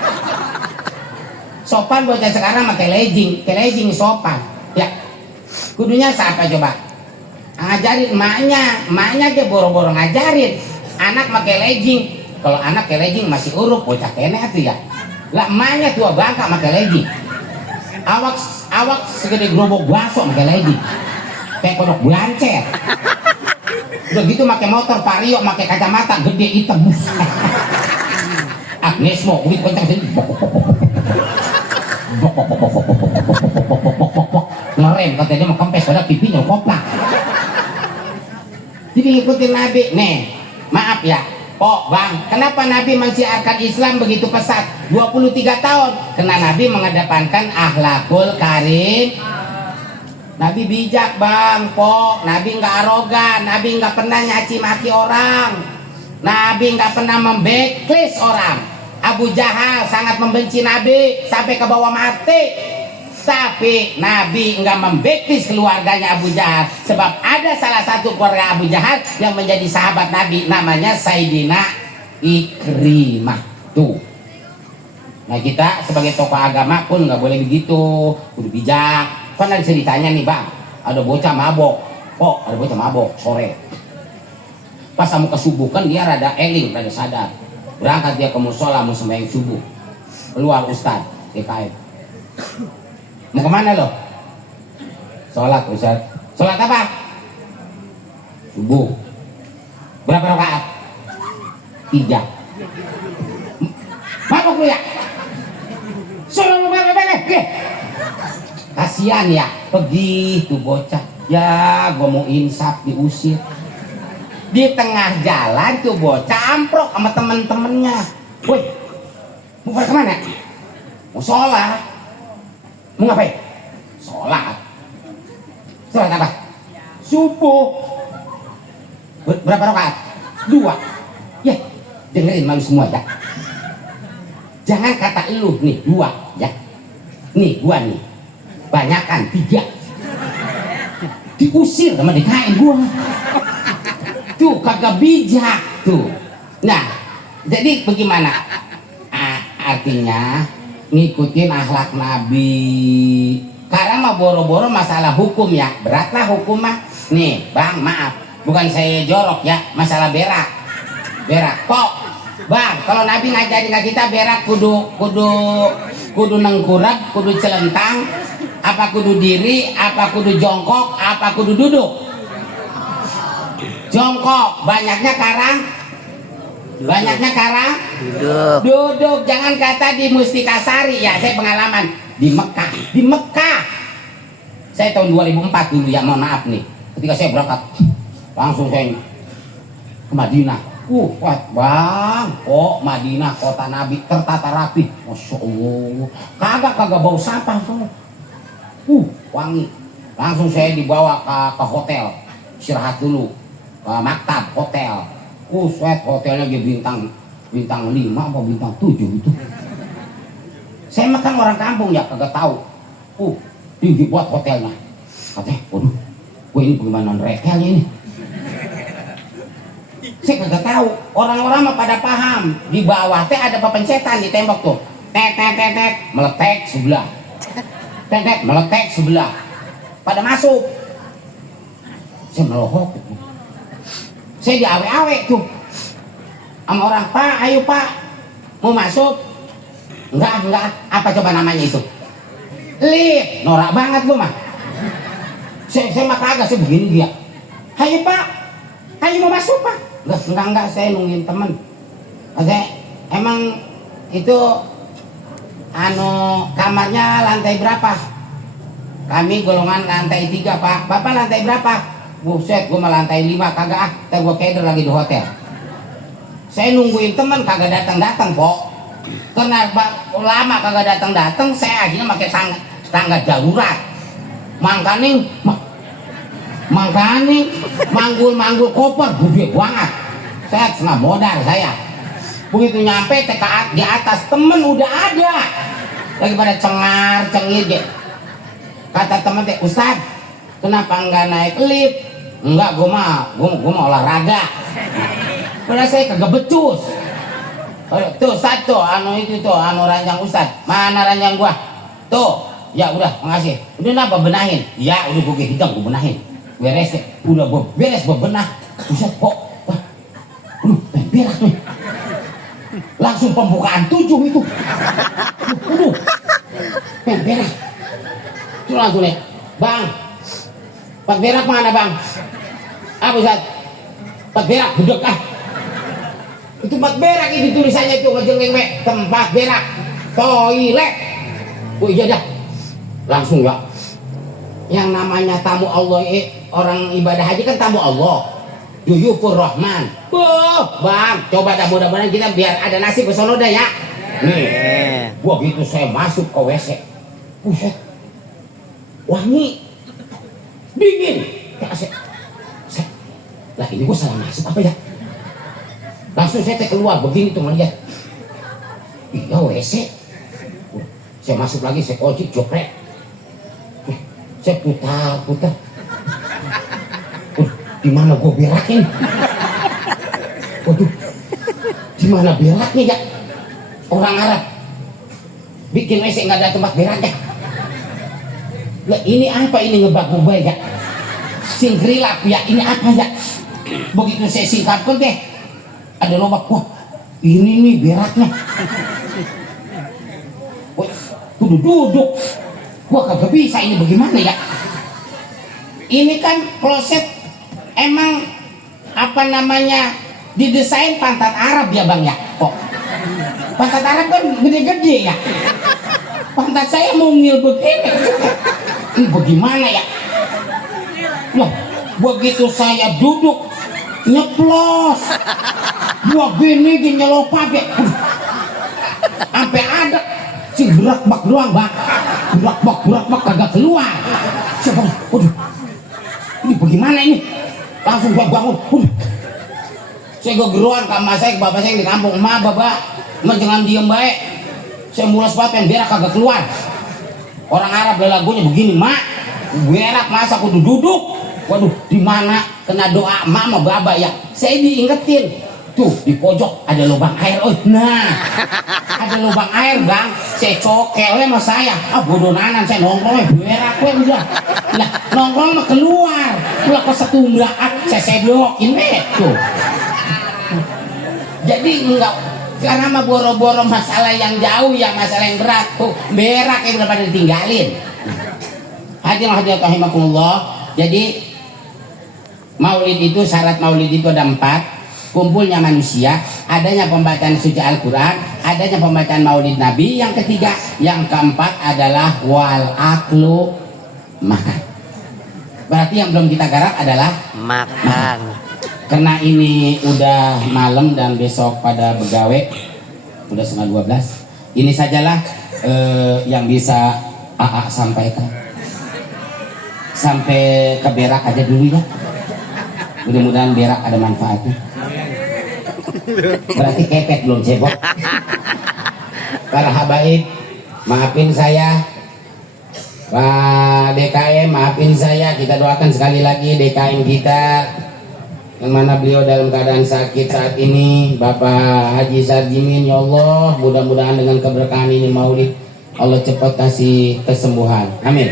Sopan bocah sekarang pakai legging sopan. Ya. Kudunya siapa coba? Ngajarin emaknya aja boro-boro ngajarin. Anak pakai legging. Kalau anak pakai legging masih uruk, bocah kene tuh ya. Lah emaknya tua bangka pakai legging. Awak segede gerobok bakso pakai legging. Kayak kodok bulancer. Udah gitu pakai motor Vario, pakai kacamata gede hitam. Agnes mau kulit kencang sini. Ngerem katanya dia mau kempes pada pipinya koplak. Jadi ngikutin Nabi. Nih, maaf ya. Oh bang, kenapa Nabi mensiarkan Islam begitu pesat 23 tahun? Karena Nabi mengedepankan akhlakul karim. Nabi bijak bang, po. Nabi nggak arogan, Nabi nggak pernah nyaci maki orang, Nabi nggak pernah membacklist orang. Abu Jahal sangat membenci Nabi sampai ke bawah mati. Tapi Nabi enggak membaptis keluarganya Abu Jahal, sebab ada salah satu keluarga Abu Jahal yang menjadi sahabat Nabi, namanya Sayyidina Ikrimah. Tuh. Nah kita sebagai tokoh agama pun nggak boleh begitu, kudu bijak. Kan ada ceritanya nih bang, ada bocah mabok, ada bocah mabok sore. Pas mau ke subuh kan dia rada eling, rada sadar. Berangkat dia ke musola mau sembahyang subuh. Keluar Ustad, DKM. Mau kemana lo? Sholat Ustad. Sholat apa? Subuh. Berapa rakaat? 3. Mabok lu ya? Sholat mau balik. Kasian ya, pergi tuh bocah. Ya, gua mau insaf diusir. Di tengah jalan tuh bocah amprok sama temen-temennya. Woi, mau pada kemana? Mau sholat. Mau ngapain? Sholat. Sholat apa? Subuh. Berapa rakaat? 2. Ya, dengerin malu semua ya. Jangan kata lu nih 2 ya. Nih gua nih. Banyakan 3. Diusir sama DKM gua. Tuh kagak bijak tuh. Nah, jadi bagaimana? Artinya ngikutin akhlak Nabi. Karena mah boro-boro masalah hukum ya, beratlah hukum mah. Nih, Bang, maaf, bukan saya jorok ya, masalah berak. Kok, Bang, kalau Nabi ngajarin ke kita berak kudu nengkurap, kudu celentang, apa kudu diri, apa kudu jongkok, apa kudu duduk. Jongkok, banyaknya karang duduk. Jangan kata di Mustikasari ya, saya pengalaman di Mekah saya tahun 2004 dulu ya, mohon maaf nih, ketika saya berangkat langsung saya ke Madinah. Kuat bang, Madinah kota Nabi tertata rapi, masya Allah, kagak bau sampah semua, wangi. Langsung saya dibawa ke hotel, istirahat dulu. Maktab hotel, sweat hotelnya bintang 5 apa bintang 7 gitu. Saya makan orang kampung ya kagak tahu. Tinggi buat hotelnya. Katanya, waduh, gue ini bagaimana rekelnya ini. Saya kagak tahu. Orang-orang mah pada paham. Di bawah teh ada pepencetan di tembok tuh. Tet, meletek sebelah. Tet, meletek sebelah. Pada masuk. Saya melohok. Saya di awe-awe tuh sama orang, Pak, ayo Pak, mau masuk? Enggak, apa coba namanya itu? Lift, norak banget lu mah. Saya mah kagak, saya begini dia. Ayo Pak, ayo mau masuk Pak? Enggak, saya nungguin temen. Saya emang itu kamarnya lantai berapa? Kami golongan lantai 3 Pak. Bapak lantai berapa? Buset, gue mah lantai 5, kagak ntar gue keder lagi di hotel. Saya nungguin temen kagak datang Pok. Karena lama kagak datang, saya akhirnya pakai tangga darurat. Mangkane manggul koper gede banget. Saya setengah modal saya. Begitu nyampe di atas temen udah ada. Lagi pada cengir. Kata temen teh, Ustad, kenapa enggak naik lift? Enggak, gue mah olahraga. Padahal saya kagak becus. Tuh satu, ranjang Ustad. Mana ranjang gua? Tuh, ya udah, makasih. Udah napa benahin? Ya udah gue hidang, gue benahin. Beres deh, udah beres bebenah. Ustad kok, berak nih. Langsung pembukaan 7 itu. Berak. Itu langsung nih, Bang. Pak berak mana Bang? Apa Ustaz? Pak berak budek ah. Itu pak berak itu tulisannya itu ngejengeng tempat berak toilet. Iya dah. Langsung ya. Yang namanya tamu Allah, orang ibadah haji kan tamu Allah. Duyufur Rahman. Bang, coba dah mudah-mudahan kita biar ada nasib kesono dah ya. Nih, gua gitu saya masuk ke WC. Buset. Wangi. Dingin. Lah ini gue salah masuk apa ya? Langsung saya keluar begini tuh melihat. Iya WC. Saya masuk lagi, saya kunci jopret. Saya putar. Di mana gua berakin? Waduh, di mana beraknya ya? Orang Arab bikin WC nggak ada tempat beraknya. Lah ini apa ini ngebak-ngebak ya? Singkrilap ya, ini apa ya? Begitu saya singkapkan deh, ada lobak. Wah, ini nih beraknya. Wah, kudu duduk. Wah, kagak bisa ini bagaimana ya? Ini kan kloset emang apa namanya didesain pantat Arab ya bang ya? Kok pantat Arab kan gede-gede ya? Pantat saya mungil begini. Ini bagaimana ya? Loh, begitu saya duduk nyeplos, gua gini nyelopak ya, sampai ada si berak-bak doang bang, berak-bak kagak keluar. Siapa? Waduh, ini bagaimana ini? Langsung gua bangun. Saya gegeruan ke emak saya, ke bapak saya di kampung. Emak, bapak, jangan diem baik. Saya mulas banget yang berak kagak keluar. Orang Arab lagunya begini, mak, berak masa kudu duduk. Waduh, di mana kena doa emak sama baba ya? Saya diingetin. Tuh di pojok ada lubang air. Oh, nah, ada lubang air bang. Saya cokel sama saya. Ah bodoh nanan saya nongkrongnya berak udah. Lah nongkrong mah keluar. Ulah kok setumbrah saya blokin tuh. Jadi enggak karena mah boro-boro masalah yang jauh ya, masalah yang berat tuh berak yang udah pada ditinggalin. Hadirin rahimakumullah. Jadi maulid itu, syarat maulid itu ada 4. Kumpulnya manusia, adanya pembacaan suci Al-Quran, adanya pembacaan maulid Nabi. Yang ketiga, yang keempat adalah wal aklu, makan. Berarti yang belum kita garap adalah Makan. Karena ini udah malam dan besok pada begawe, udah setengah 12. Ini sajalah yang bisa AA sampaikan. Sampai ke berak aja dulu ya. Mudah-mudahan berak ada manfaatnya. Berarti kepet belum cebok. Para habaib, maafin saya. Pak DKM, maafin saya. Kita doakan sekali lagi DKM kita, yang mana beliau dalam keadaan sakit saat ini, Bapak Haji Sarjimin. Ya Allah, mudah-mudahan dengan keberkahan ini maulid, Allah cepat kasih kesembuhan. Amin.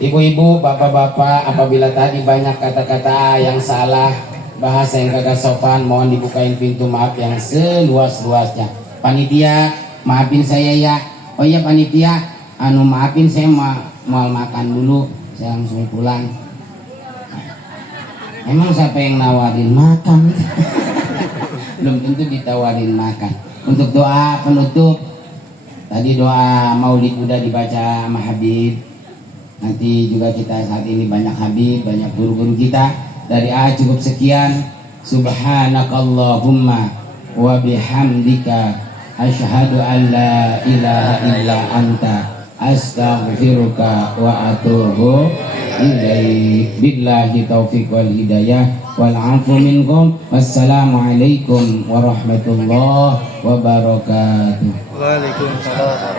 Ibu-ibu, bapak-bapak, apabila tadi banyak kata-kata yang salah, bahasa yang kagak sopan, mohon dibukain pintu maaf yang seluas-luasnya. Panitia, maafin saya ya. Oh iya panitia, maafin saya mau makan dulu, saya langsung pulang. Emang siapa yang nawarin makan? Belum tentu ditawarin makan. Untuk doa penutup, tadi doa maulid udah dibaca sama Habib. Nanti juga kita saat ini banyak Habib, banyak guru-guru kita. Dari A cukup sekian. Subhanakallahumma wa bihamdika asyhadu an la ilaha illa anta astaghfiruka wa atubu ilaik. Billahi taufiq wal hidayah wal afu minkum. Wassalamualaikum warahmatullahi wabarakatuh. Waalaikumsalam.